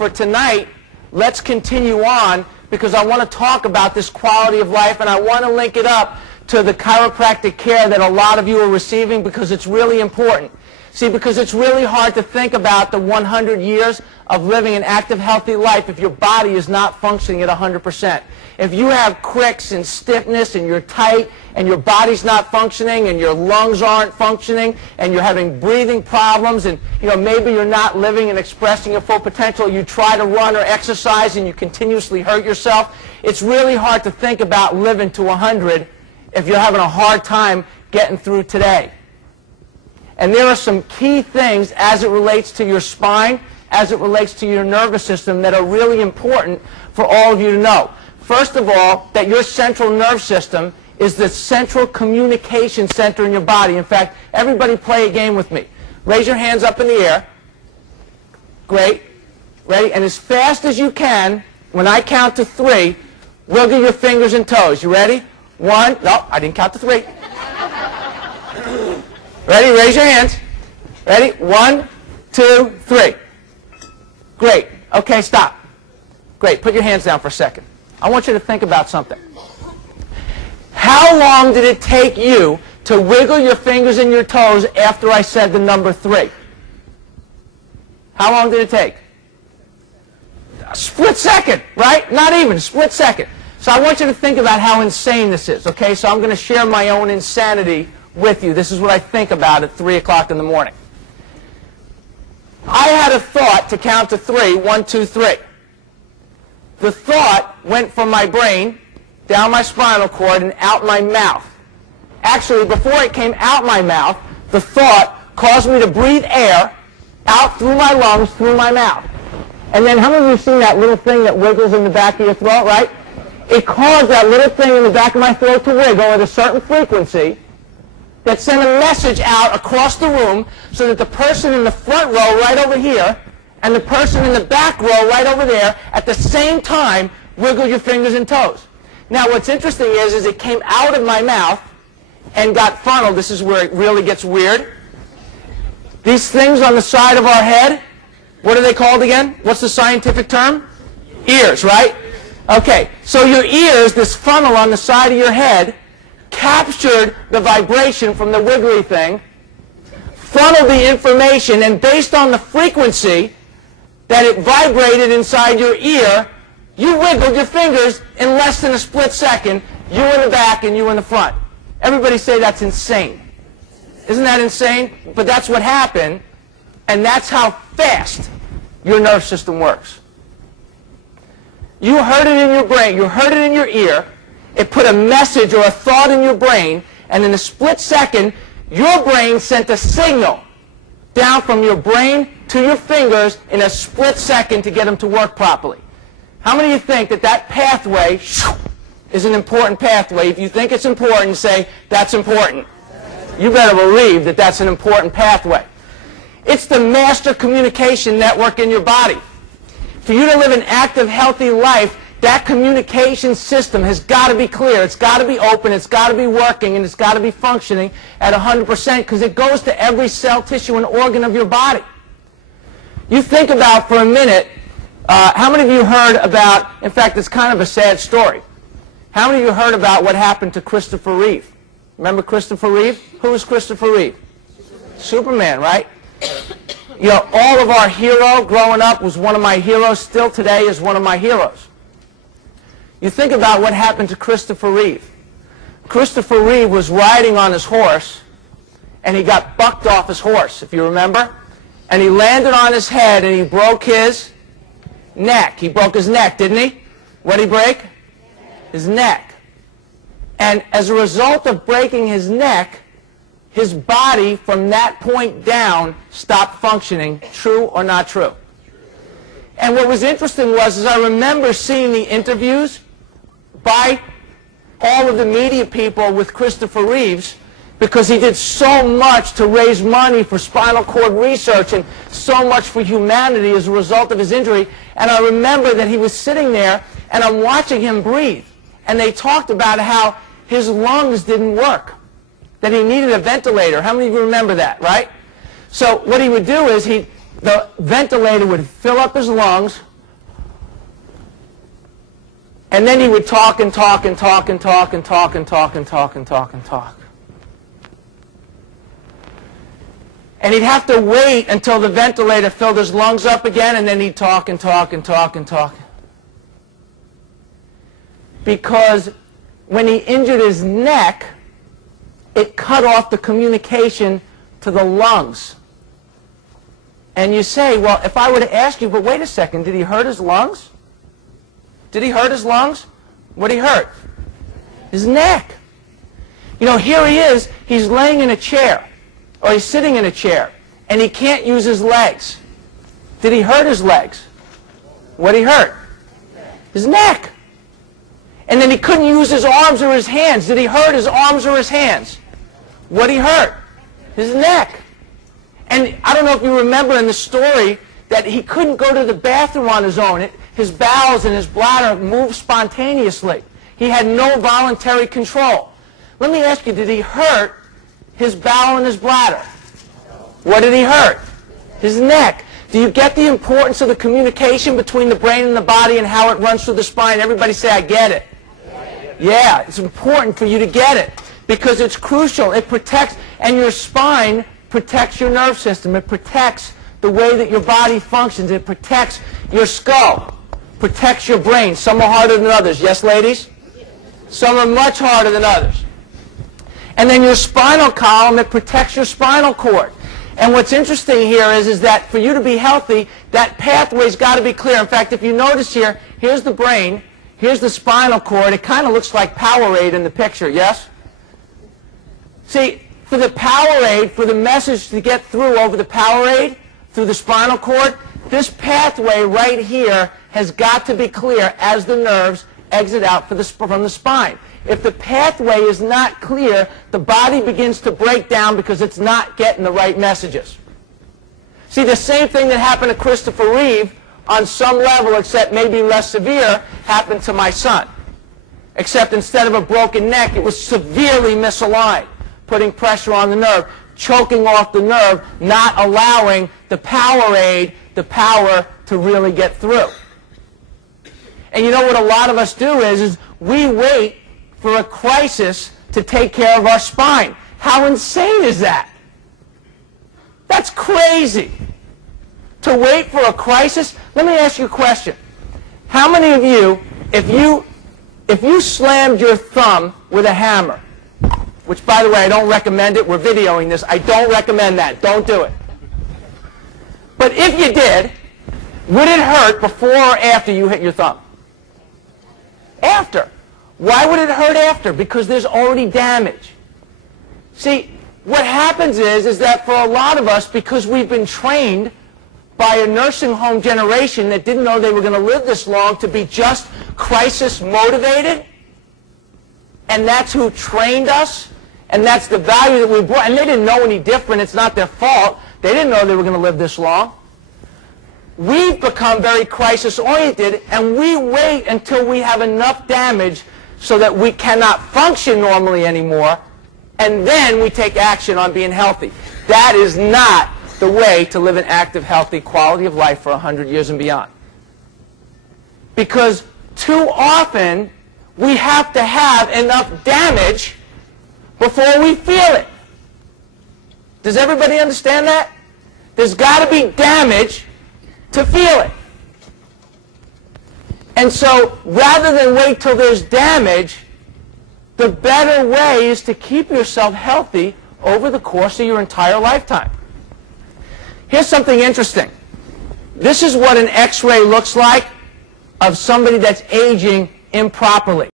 for tonight, let's continue on, because I want to talk about this quality of life, and I want to link it up to the chiropractic care that a lot of you are receiving, because it's really important. See, because it's really hard to think about the 100 years of living an active, healthy life if your body is not functioning at 100%. If you have cricks and stiffness and you're tight and your body's not functioning and your lungs aren't functioning and you're having breathing problems and maybe you're not living and expressing your full potential, you try to run or exercise and you continuously hurt yourself, it's really hard to think about living to 100 if you're having a hard time getting through today. And there are some key things as it relates to your spine, as it relates to your nervous system, that are really important for all of you to know. First of all, that your central nerve system is the central communication center in your body. In fact, everybody play a game with me. Raise your hands up in the air. Great. Ready? And as fast as you can, when I count to 3, wiggle your fingers and toes. You ready? 1. No, I didn't count to 3. Ready? Raise your hands. Ready? 1, 2, 3. Great. Okay, stop. Great. Put your hands down for a second. I want you to think about something. How long did it take you to wiggle your fingers and your toes after I said the number 3? How long did it take? A split second, right? Not even a split second. So I want you to think about how insane this is, okay? So I'm going to share my own insanity with you. This is what I think about at 3 o'clock in the morning. I had a thought to count to 3, 1, 2, 3. The thought went from my brain, down my spinal cord, and out my mouth. Actually, before it came out my mouth, the thought caused me to breathe air out through my lungs, through my mouth. And then, how many of you have seen that little thing that wiggles in the back of your throat, right? It caused that little thing in the back of my throat to wiggle at a certain frequency that sent a message out across the room so that the person in the front row right over here and the person in the back row right over there at the same time wiggle your fingers and toes. Now what's interesting is it came out of my mouth and got funneled. This is where it really gets weird. These things on the side of our head, what are they called again? What's the scientific term? Ears, right? Okay, so your ears, this funnel on the side of your head, captured the vibration from the wiggly thing, funneled the information, and based on the frequency that it vibrated inside your ear, you wiggled your fingers in less than a split second, you in the back and you in the front. Everybody say that's insane. Isn't that insane? But that's what happened, and that's how fast your nerve system works. You heard it in your brain, you heard it in your ear, it put a message or a thought in your brain, and in a split second, your brain sent a signal down from your brain to your fingers in a split second to get them to work properly. How many of you think that that pathway is an important pathway? If you think it's important, say, that's important. You better believe that that's an important pathway. It's the master communication network in your body. For you to live an active, healthy life, that communication system has got to be clear. It's got to be open. It's got to be working, and it's got to be functioning at 100% because it goes to every cell, tissue, and organ of your body. You think about for a minute, how many of you heard about, in fact, it's kind of a sad story. How many of you heard about what happened to Christopher Reeve? Remember Christopher Reeve? Who is Christopher Reeve? Superman, right? You know, all of our hero growing up was one of my heroes. Still today is one of my heroes. You think about what happened to Christopher Reeve. Christopher Reeve was riding on his horse, and he got bucked off his horse, if you remember. And he landed on his head, and he broke his neck. He broke his neck, didn't he? What did he break? His neck. And as a result of breaking his neck, his body from that point down stopped functioning. True or not true? And what was interesting was I remember seeing the interviews by all of the media people with Christopher Reeves, because he did so much to raise money for spinal cord research and so much for humanity as a result of his injury. And I remember that he was sitting there, and I'm watching him breathe. And they talked about how his lungs didn't work, that he needed a ventilator. How many of you remember that, right? So what he would do is the ventilator would fill up his lungs And then he would talk and talk and talk and talk and talk and talk and talk and talk and talk. And he'd have to wait until the ventilator filled his lungs up again, and then he'd talk and talk and talk and talk. Because when he injured his neck, it cut off the communication to the lungs. And you say, well, if I were to ask you, but wait a second, did he hurt his lungs? Did he hurt his lungs? What did he hurt? His neck. You know, here he is, he's laying in a chair, or he's sitting in a chair, and he can't use his legs. Did he hurt his legs? What did he hurt? His neck. And then he couldn't use his arms or his hands. Did he hurt his arms or his hands? What did he hurt? His neck. And I don't know if you remember in the story that he couldn't go to the bathroom on his own. His bowels and his bladder moved spontaneously. He had no voluntary control. Let me ask you, did he hurt his bowel and his bladder? What did he hurt? His neck. Do you get the importance of the communication between the brain and the body and how it runs through the spine? Everybody say, I get it. Yeah, it's important for you to get it because it's crucial. It protects, and your spine protects your nerve system. It protects the way that your body functions. It protects your skull, protects your brain. Some are harder than others. Yes, ladies? Some are much harder than others. And then your spinal column, it protects your spinal cord. And what's interesting here is that for you to be healthy, that pathway's got to be clear. In fact, if you notice here, here's the brain, here's the spinal cord. It kind of looks like Powerade in the picture, yes? See, for the Powerade, for the message to get through over the Powerade, through the spinal cord, this pathway right here has got to be clear as the nerves exit out from the spine. If the pathway is not clear, the body begins to break down because it's not getting the right messages. See, the same thing that happened to Christopher Reeve on some level, except maybe less severe, happened to my son. Except instead of a broken neck, it was severely misaligned, putting pressure on the nerve, choking off the nerve, not allowing the Powerade, the power to really get through. And you know what a lot of us do is we wait for a crisis to take care of our spine. How insane is that? That's crazy. To wait for a crisis? Let me ask you a question. How many of you, if you slammed your thumb with a hammer, which by the way, I don't recommend it, we're videoing this, I don't recommend that, don't do it. But if you did, would it hurt before or after you hit your thumb? After. Why would it hurt after? Because there's already damage. See, what happens is that for a lot of us, because we've been trained by a nursing home generation that didn't know they were going to live this long to be just crisis motivated, and that's who trained us, and that's the value that we brought, and they didn't know any different, it's not their fault, they didn't know they were going to live this long. We've become very crisis-oriented, and we wait until we have enough damage so that we cannot function normally anymore, and then we take action on being healthy. That is not the way to live an active, healthy quality of life for 100 years and beyond. Because too often, we have to have enough damage before we feel it. Does everybody understand that? There's got to be damage to feel it. And so, rather than wait till there's damage, the better way is to keep yourself healthy over the course of your entire lifetime. Here's something interesting. This is what an X-ray looks like of somebody that's aging improperly.